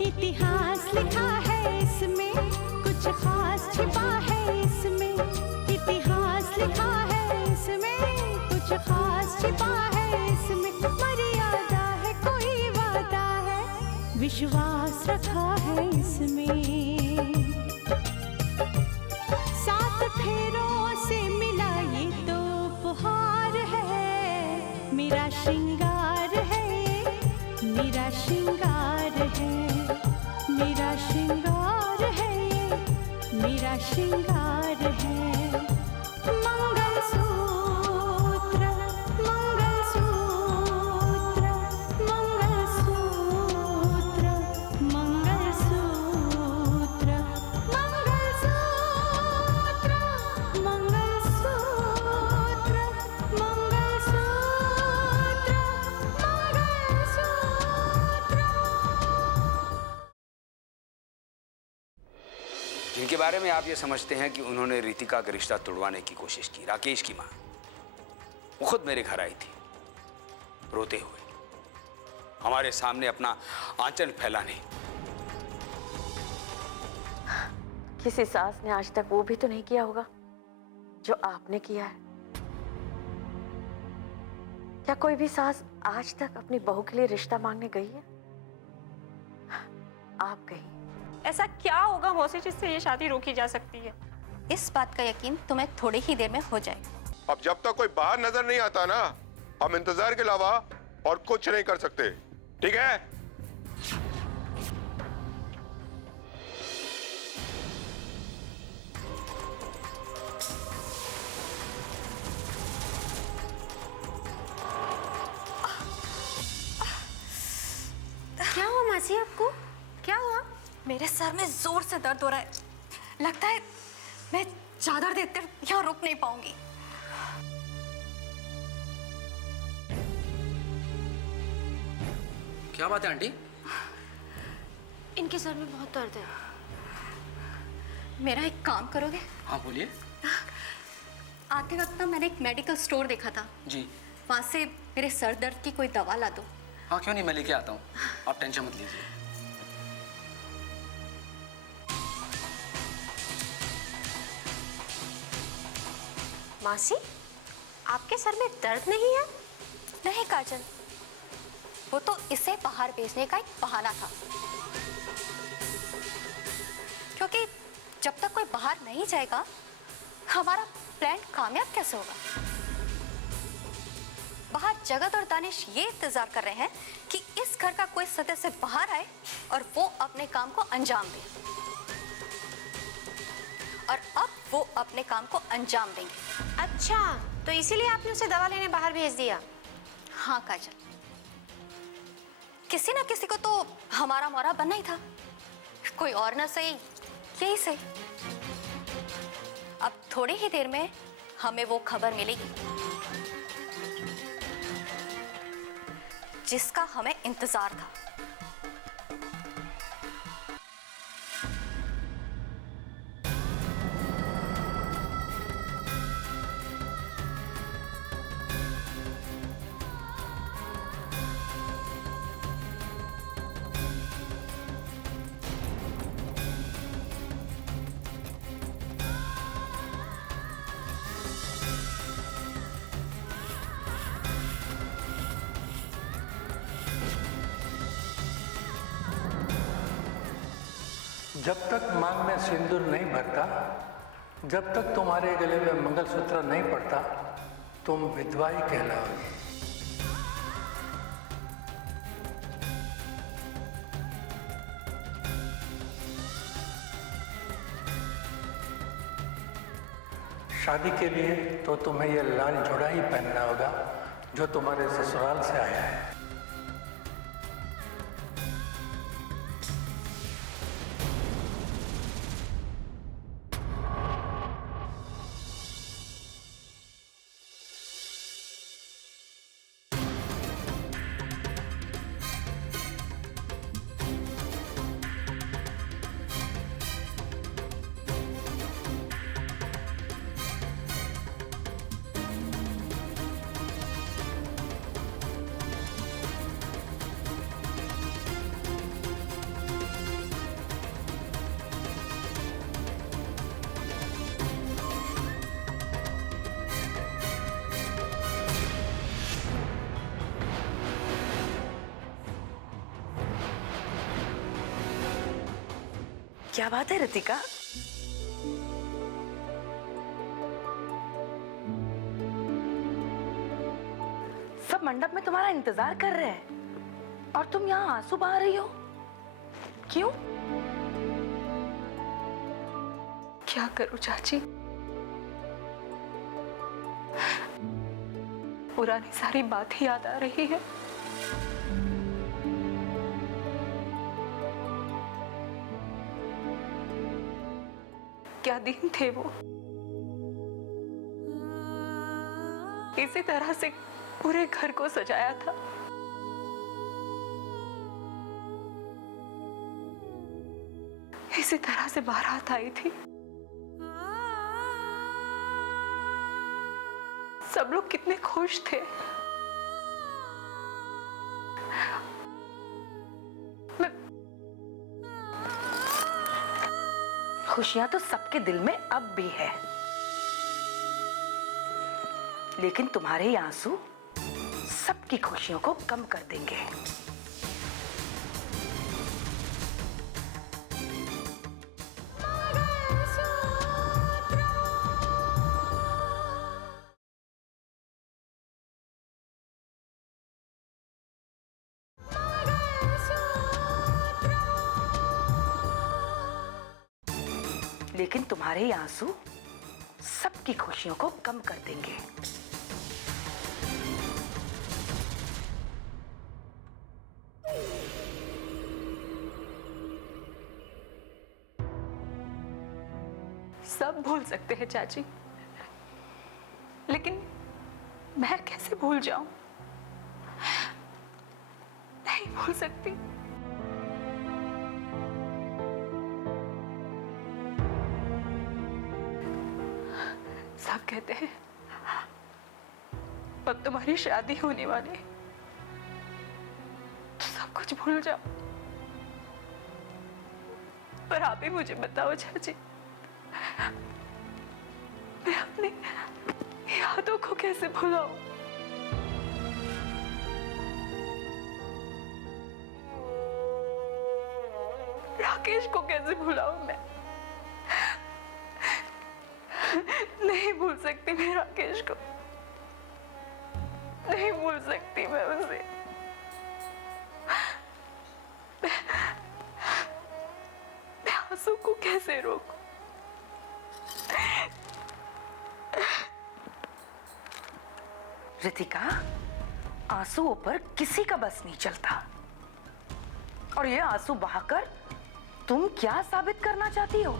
इतिहास लिखा है इसमें, कुछ खास छिपा है इसमें। इतिहास लिखा है इसमें, कुछ खास छिपा है इसमें। मर्यादा है, कोई वादा है, विश्वास रखा है इसमें। सात फेरों से मिला ये तो उपहार है, मेरा श्रृंगार है, मेरा श्रृंगार है, मेरा श्रृंगार है, मेरा श्रृंगार है। मंगलसूत्र, मंगलसूत्र, मंगलसूत्र, मंगलसूत्र, मंगलसूत्र, मंगलसूत्र, जिनके बारे में आप ये समझते हैं कि उन्होंने रितिका का रिश्ता तोड़वाने की कोशिश की, राकेश की मां, वो खुद मेरे घर आई थी रोते हुए, हमारे सामने अपना आंचल फैलाने। किसी सास ने आज तक वो भी तो नहीं किया होगा जो आपने किया है। क्या कोई भी सास आज तक अपनी बहू के लिए रिश्ता मांगने गई है? आप गई। ऐसा क्या होगा मौसी जिससे ये शादी रोकी जा सकती है? इस बात का यकीन तुम्हें थोड़ी ही देर में हो जाएगा। अब जब तक कोई बाहर नजर नहीं आता ना, हम इंतजार के अलावा और कुछ नहीं कर सकते, ठीक है? क्या हुआ मासी आपको? क्या हुआ? मेरे सर में जोर से दर्द हो रहा है। लगता है मैं चादर देते यहाँ रुक नहीं पाऊंगी। क्या बात है आंटी? इनके सर में बहुत दर्द है। मेरा एक काम करोगे? हाँ बोलिए। आते वक्त ना मैंने एक मेडिकल स्टोर देखा था जी। वहां से मेरे सर दर्द की कोई दवा ला दो। हाँ क्यों नहीं, मैं लेके आता हूँ, आप टेंशन मत लीजिए। मासी, आपके सर में दर्द नहीं है? नहीं काजल, वो तो इसे बाहर भेजने का एक बहाना था, क्योंकि जब तक कोई बाहर नहीं जाएगा हमारा प्लान कामयाब कैसे होगा? बाहर जगत और दानिश ये इंतजार कर रहे हैं कि इस घर का कोई सदस्य बाहर आए और वो अपने काम को अंजाम दे, और अब वो अपने काम को अंजाम देंगे। अच्छा, तो इसीलिए आपने उसे दवा लेने बाहर भेज दिया? हाँ काजल, किसी ना किसी को तो हमारा मोरा बनना ही था, कोई और ना सही यही सही। अब थोड़ी ही देर में हमें वो खबर मिलेगी जिसका हमें इंतजार था। जब तक मांग में सिंदूर नहीं भरता, जब तक तुम्हारे गले में मंगलसूत्र नहीं पड़ता, तुम विधवा ही कहलाओगी। शादी के लिए तो तुम्हें यह लाल जोड़ा ही पहनना होगा जो तुम्हारे ससुराल से आया है। क्या बात है रितिका? सब मंडप में तुम्हारा इंतजार कर रहे हैं और तुम यहाँ आंसू बहा रही हो, क्यों? क्या करूं चाची, पुरानी सारी बात ही याद आ रही है। क्या दिन थे वो, इसी तरह से पूरे घर को सजाया था। इसी तरह से बारात आई थी। सब लोग कितने खुश थे। खुशियां तो सबके दिल में अब भी है, लेकिन तुम्हारे ये आंसू सबकी खुशियों को कम कर देंगे। लेकिन तुम्हारे ये आंसू सबकी खुशियों को कम कर देंगे। सब भूल सकते हैं चाची, लेकिन मैं कैसे भूल जाऊं? नहीं भूल सकती। सब कहते हैं अब तुम्हारी शादी होने वाली, तो सब कुछ भूल जाओ। पर आप ही मुझे बताओ चाची, मैं अपनी यादों को कैसे भुलाऊं? राकेश को कैसे भुलाऊं मैं? नहीं भूल सकती मैं राकेश को, नहीं भूल सकती मैं उसे। मैं आंसू को कैसे रोकूं? रितिका, आंसुओं पर किसी का बस नहीं चलता, और ये आंसू बहाकर तुम क्या साबित करना चाहती हो?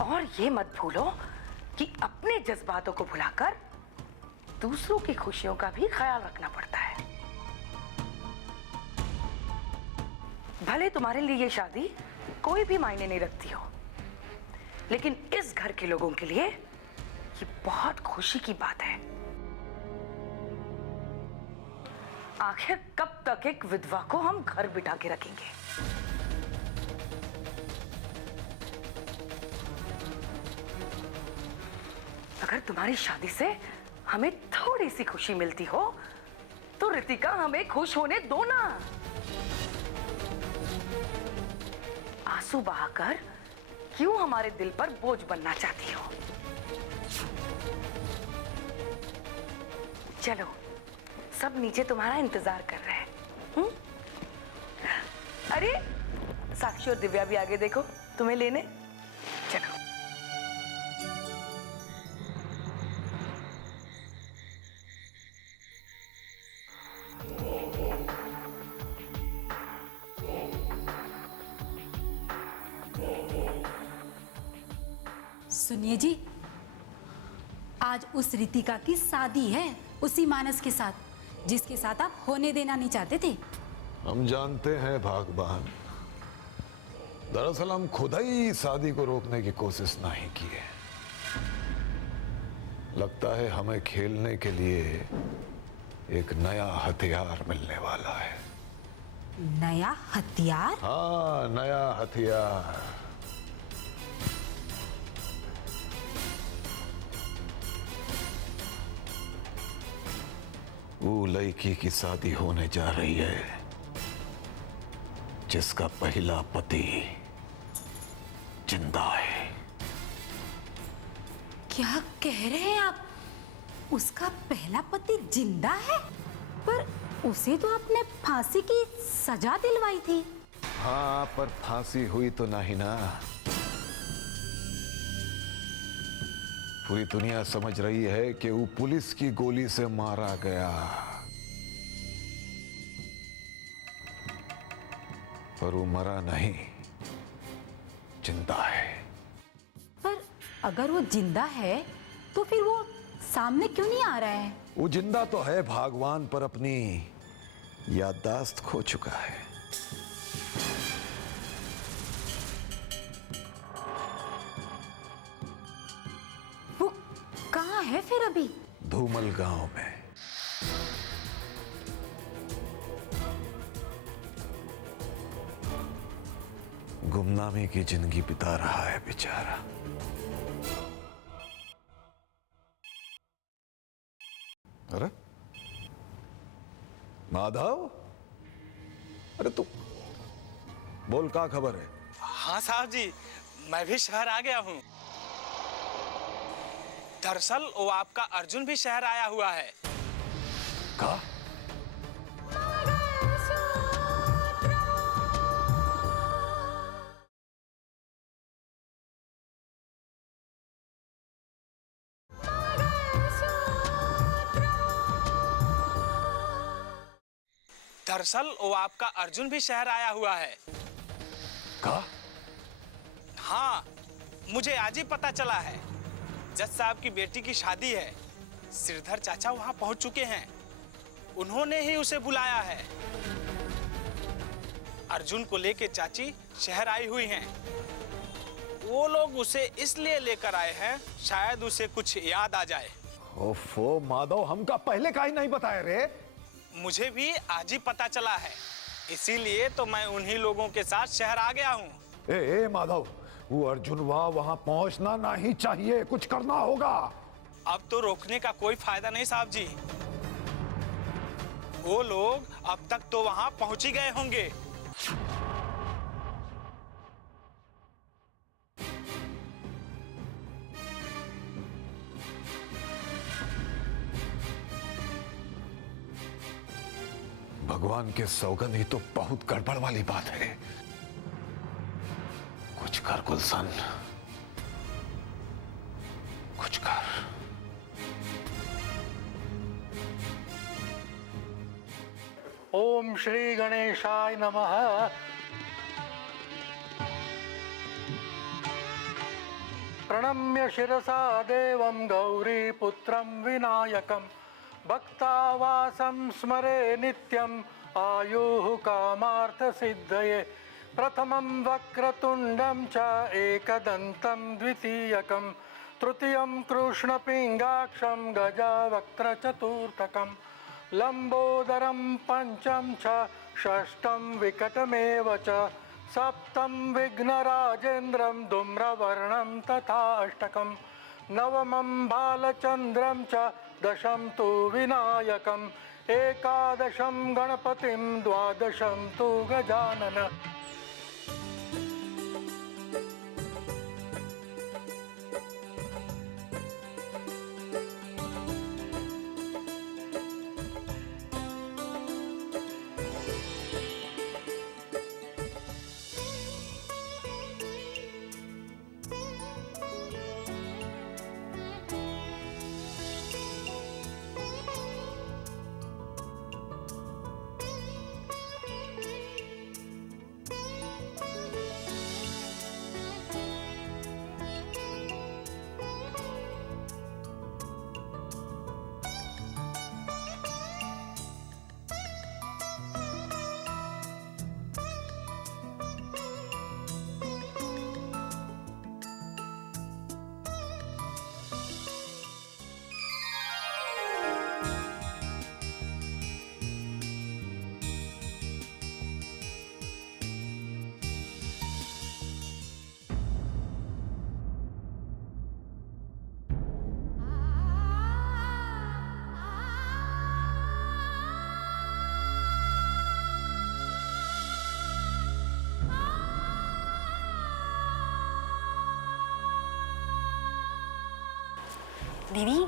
और ये मत भूलो कि अपने जज्बातों को भुलाकर दूसरों की खुशियों का भी ख्याल रखना पड़ता है। भले तुम्हारे लिए ये शादी कोई भी मायने नहीं रखती हो, लेकिन इस घर के लोगों के लिए ये बहुत खुशी की बात है। आखिर कब तक एक विधवा को हम घर बिठा के रखेंगे? अगर तुम्हारी शादी से हमें थोड़ी सी खुशी मिलती हो, तो रितिका हमें खुश होने दो ना। आंसू बहाकर क्यों हमारे दिल पर बोझ बनना चाहती हो? चलो, सब नीचे तुम्हारा इंतजार कर रहे हैं। अरे साक्षी और दिव्या भी आगे देखो तुम्हें लेने। चलो। सुनिए जी, आज उस रितिका की शादी है, उसी मानस के साथ, जिसके साथ आप होने देना नहीं चाहते थे। हम जानते हैं भागवान, दरअसल हम खुद ही शादी को रोकने की कोशिश नहीं की है। लगता है हमें खेलने के लिए एक नया हथियार मिलने वाला है। नया हथियार? हाँ, नया हथियार। वो लड़की की शादी होने जा रही है, जिसका पहला पति जिंदा है। क्या कह रहे हैं आप? उसका पहला पति जिंदा है? पर उसे तो आपने फांसी की सजा दिलवाई थी। हाँ, पर फांसी हुई तो नहीं ना। पूरी दुनिया समझ रही है कि वो पुलिस की गोली से मारा गया, पर वो मरा नहीं, जिंदा है। पर अगर वो जिंदा है तो फिर वो सामने क्यों नहीं आ रहा है? वो जिंदा तो है भगवान, पर अपनी याददाश्त खो चुका है। वो कहाँ है फिर अभी? धूमल गांव में। गुमनामी की जिंदगी बिता रहा है बेचारा। अरे माधव, अरे तू बोल, क्या खबर है? हाँ साहब जी, मैं भी शहर आ गया हूँ। दरअसल वो आपका अर्जुन भी शहर आया हुआ है। का? दरअसल वो आपका अर्जुन भी शहर आया हुआ है। का? हाँ, मुझे आज ही पता चला है। जज साहब की बेटी की शादी है। सिरधर चाचा वहां पहुंच चुके हैं। उन्होंने ही उसे बुलाया है। अर्जुन को लेके चाची शहर आई हुई हैं। वो लोग उसे इसलिए लेकर आए हैं, शायद उसे कुछ याद आ जाए। ओफो माधव, हमका पहले का ही नहीं बताया रे। मुझे भी आज ही पता चला है, इसीलिए तो मैं उन्हीं लोगों के साथ शहर आ गया हूँ। ए माधव, वो अर्जुन वहां पहुंचना नहीं चाहिए, कुछ करना होगा। अब तो रोकने का कोई फायदा नहीं साहब जी। वो लोग अब तक तो वहां पहुंच ही गए होंगे। भगवान के सौगंध, ही तो बहुत गड़बड़ वाली बात है। कुछ कर गुलशन, कुछ कर। ओम श्री गणेशाय नमः। प्रणम्य शिरसा देवं गौरीपुत्रं विनायकं भक्तावासं स्मरे नित्यं आयुः कामार्थसिद्धये। प्रथमं वक्रतुण्डं च एकदन्तं द्वितीयकं तृतीयं कृष्णपिङ्गाक्षं गजवक्त्रचतुर्थकं लम्बोदरं पंचम च षष्ठं विकटमेव च सप्तं विघ्नराजेन्द्रं धूम्रवर्णं तथा अष्टकं नवमं बालचन्द्रं च दशम तु विनायकम् एकादशं गणपतिं द्वादशं तु गजानन। दीदी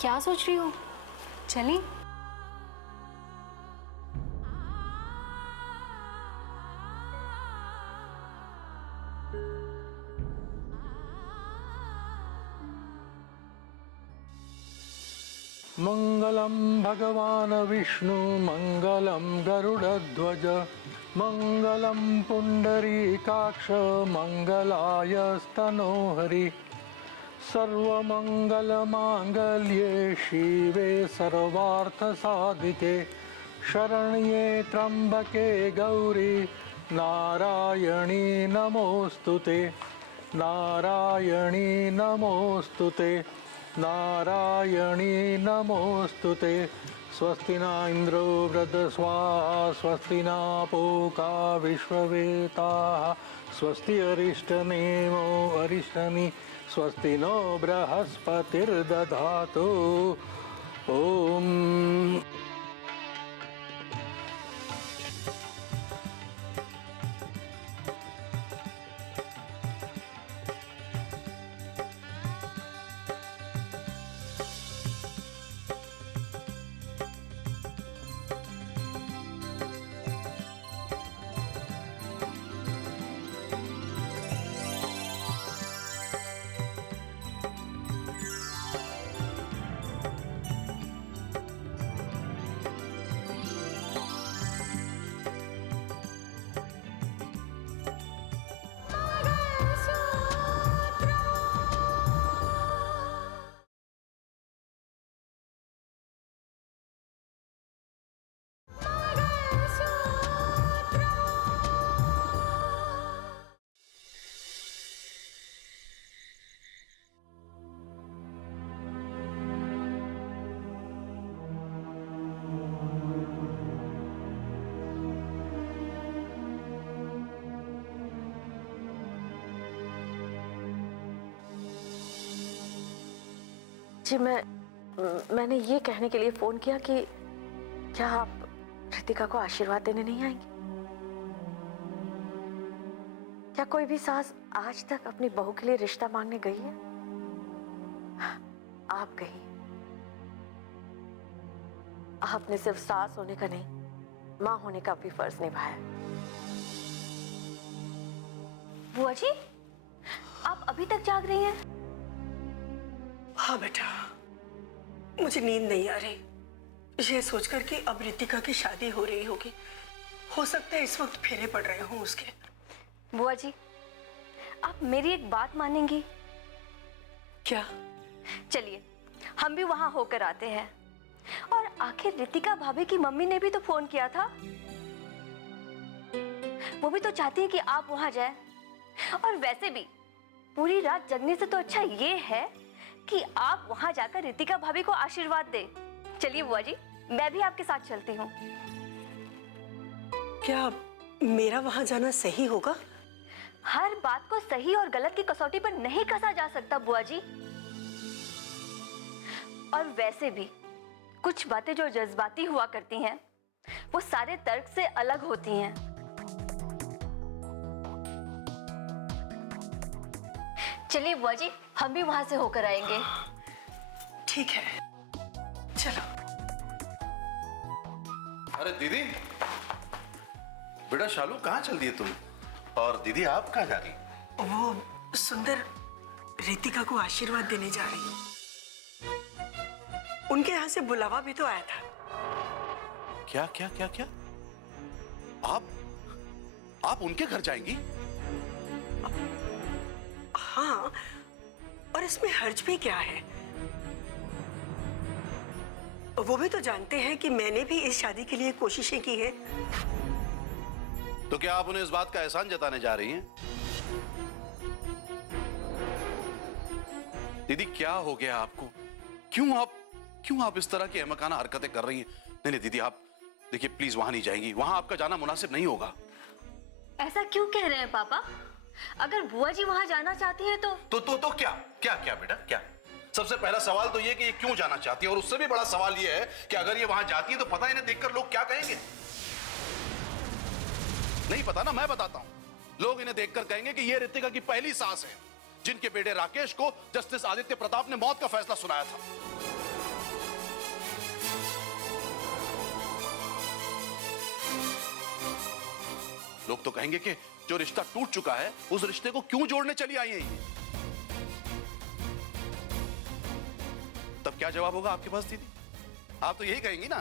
क्या सोच रही हो? चलें? मंगलम भगवान विष्णु मंगलम गरुड़ध्वज मंगलम पुंडरीकाक्ष मंगलाय स्तनोहरि सर्वमंगल मांगल्ये शिवे सर्वार्थ साधिके शरण्ये त्र्यंबके गौरी नारायणी नमोस्तुते नारायणी नमोस्तुते नारायणी नमोस्तुते स्वस्ति न इंद्रो वृद्धस्वाहा स्वस्ति न पूषा विश्ववेदाः स्वस्ति अरिष्टनेमो अरिष्टनि स्वस्ति नो बृहस्पतिर्दधातु ओम। जी मैंने ये कहने के लिए फोन किया कि क्या आप रितिका को आशीर्वाद देने नहीं आएंगे? क्या कोई भी सास आज तक अपनी बहू के लिए रिश्ता मांगने गई है? आप गई। आपने सिर्फ सास होने का नहीं, मां होने का भी फर्ज निभाया। बुआ जी, आप अभी तक जाग रही हैं? हाँ बेटा, मुझे नींद नहीं आ रही। ये सोचकर कि अब रितिका की शादी हो रही होगी, हो सकता है इस वक्त फेरे पड़ रहे हों उसके। बुआ जी, आप मेरी एक बात मानेंगी? क्या? चलिए हम भी वहां होकर आते हैं। और आखिर रितिका भाभी की मम्मी ने भी तो फोन किया था, वो भी तो चाहती है कि आप वहां जाएं। और वैसे भी पूरी रात जगने से तो अच्छा ये है कि आप वहां जाकर रितिका भाभी को आशीर्वाद दे। चलिए बुआ जी, मैं भी आपके साथ चलती हूँ। क्या मेरा वहां जाना सही होगा? हर बात को सही और गलत की कसौटी पर नहीं कसा जा सकता बुआ जी। और वैसे भी कुछ बातें जो जज्बाती हुआ करती हैं, वो सारे तर्क से अलग होती हैं। चलिए बुआ जी, हम भी वहां से होकर आएंगे। ठीक है, चलो। अरे दीदी, बेटा शालू कहाँ चल दिए तुम? और दीदी आप कहाँ जा रही? वो सुंदर रितिका को आशीर्वाद देने जा रही है। उनके यहाँ से बुलावा भी तो आया था। क्या क्या क्या क्या? आप उनके घर जाएंगी? हाँ, और इसमें हर्ज भी क्या है? वो भी तो जानते हैं कि मैंने भी इस शादी के लिए कोशिशें की है। तो क्या आप उन्हें इस बात का एहसान जताने जा रही हैं? दीदी क्या हो गया आपको? क्यों आप इस तरह की अहमकाना हरकतें कर रही हैं? नहीं दीदी, आप देखिए प्लीज वहां नहीं जाएंगी, वहां आपका जाना मुनासिब नहीं होगा। ऐसा क्यों कह रहे हैं पापा? अगर बुआ जी वहां जाना चाहती है तो क्या क्या क्या बेटा क्या? सबसे पहला सवाल तो ये कि ये क्यों जाना चाहती है, और उससे भी बड़ा सवाल ये है कि अगर ये वहां जाती है तो पता इन्हें देखकर लोग क्या कहेंगे? नहीं पता ना, मैं बताता हूं। लोग इन्हें देखकर कहेंगे कि ये रितिका की पहली सास है, जिनके बेटे राकेश को जस्टिस आदित्य प्रताप ने मौत का फैसला सुनाया था। लोग तो कहेंगे कि जो रिश्ता टूट चुका है उस रिश्ते को क्यों जोड़ने चली आई है ये। तब क्या जवाब होगा आपके पास दीदी? आप तो यही कहेंगी ना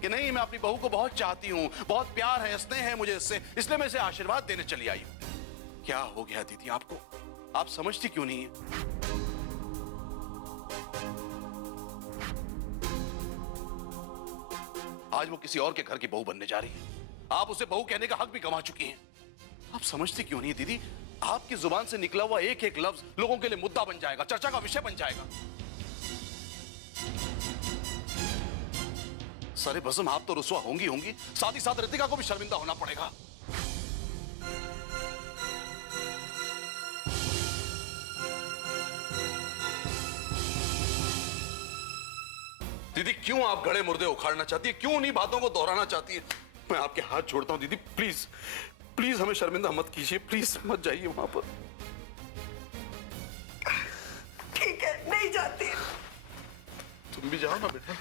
कि नहीं, मैं अपनी बहू को बहुत चाहती हूं, बहुत प्यार है, स्नेह है मुझे इससे, इसलिए मैं इसे आशीर्वाद देने चली आई हूं। क्या हो गया दीदी आपको? आप समझती क्यों नहीं है? आज वो किसी और के घर की बहू बनने जा रही है। आप उसे बहू कहने का हक भी गंवा चुकी हैं। आप समझती क्यों नहीं है दीदी? आपकी जुबान से निकला हुआ एक एक लफ्ज लोगों के लिए मुद्दा बन जाएगा, चर्चा का विषय बन जाएगा। सारे बज़म आप तो रुसवा होंगी, साथ ही साथ रितिका को भी शर्मिंदा होना पड़ेगा। दीदी क्यों आप गड़े मुर्दे उखाड़ना चाहती है? क्यों उन्हीं बातों को दोहराना चाहती है? मैं आपके हाथ जोड़ता हूं दीदी, प्लीज प्लीज हमें शर्मिंदा मत कीजिए, प्लीज मत जाइए वहां पर। ठीक है, नहीं जाती। तुम भी जाओ ना बेटा।